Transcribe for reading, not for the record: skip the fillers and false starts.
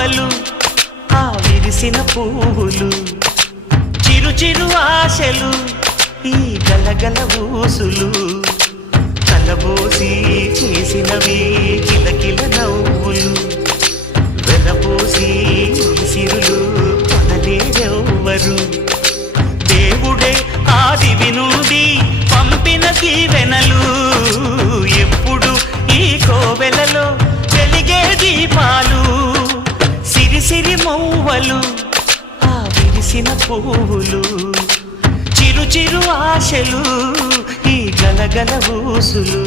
మౌవలు ఆ విరిసిన పువ్వులు చిరు చిరు ఆశలు ఈ గలగల ఊసులు కలబోసి చేసినవి కిలకిల నవ్వులు వెలబోసి సిరులు కొనలేరెవ్వరు దేవుడే ఆదివి నుండి పంపిన దీవెనలు ఎప్పుడు ఈ కోవెలలో వెలిగే దీపాలు సిరి సిరి మౌవలు ఆ విరిసిన పువ్వులు చిరు చిరు ఆశలు ఈ గలగల ఊసులు